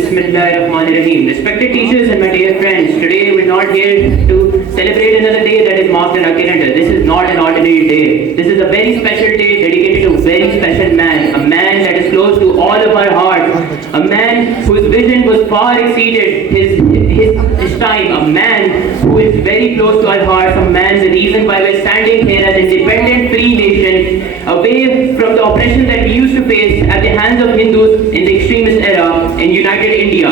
Bismillahirrahmanirrahim. Respected teachers and my dear friends, today we're not here to celebrate another day that is marked in our calendar. This is not an ordinary day. This is a very special day dedicated to a very special man, a man that is close to all of our hearts, a man whose vision was far exceeded his time, a man who is very close to our hearts, a man the reason why we're standing here as an independent free nation, away from the oppression that we used to face at the hands of Hindus in the extremist era in United India.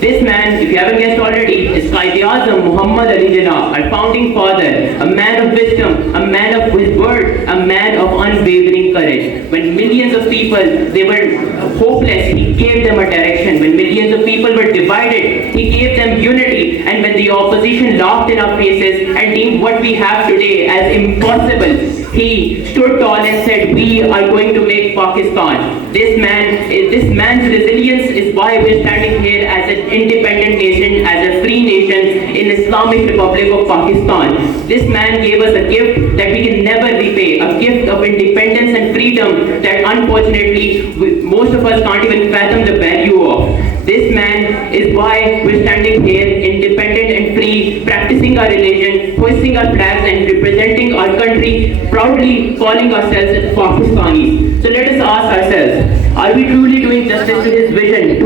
This man, if you haven't guessed already, is Quaid-e-Azam Muhammad Ali Jinnah, our founding father, a man of wisdom, a man of his word, a man of unwavering courage. When millions of people, they were hopeless, he gave them a direction. When millions of people were divided, he gave them unity. And when the opposition laughed in our faces and deemed what we have today as impossible, he stood tall and said, we are going to make Pakistan. This man's resilience is why we're standing here as an independent nation, as a free nation in Islamic Republic of Pakistan. This man gave us a gift that we can never repay, a gift of independence and freedom that unfortunately most of us can't even fathom the value of. This man is why we're standing here independent and free, practicing our religion, hoisting our flags and representing our country, proudly calling ourselves Pakistanis. So let us ask ourselves, are we truly doing justice to his vision,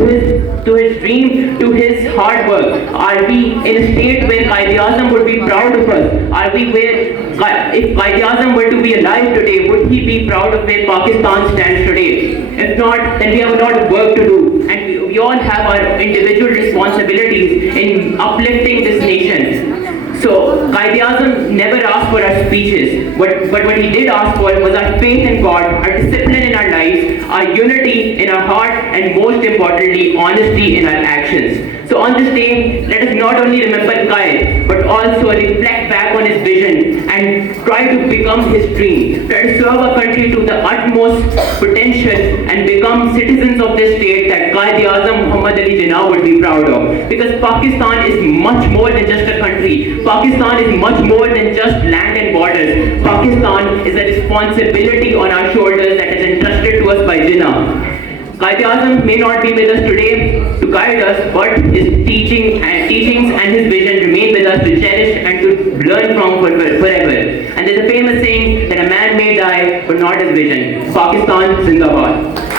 to his dream, to his hard work? Are we in a state where Quaid-e-Azam would be proud of us? Are we where, if Quaid-e-Azam were to be alive today, would he be proud of where Pakistan stands today? If not, then we have a lot of work to do. And we all have our individual responsibilities in uplifting this nation. So, Quaid-e-Azam never asked for our speeches, but what he did ask for was our faith in God, our discipline in our lives, our unity in our heart, and most importantly, honesty in our actions. So on this day, let us not only remember Quaid, but also reflect back on his vision and try to become his dream. Try to serve our country to the utmost potential and become citizens of this state that Quaid-e-Azam Muhammad Ali Jinnah would be proud of. Because Pakistan is much more than just a country. Pakistan is much more than just land and borders. Pakistan is a responsibility on our shoulders that is entrusted to us by Jinnah. Quaid-e-Azam may not be with us today to guide us, but his teachings and his vision remain with us to cherish and to learn from forever. And there's a famous saying that a man may die, but not his vision. Pakistan Zindabad.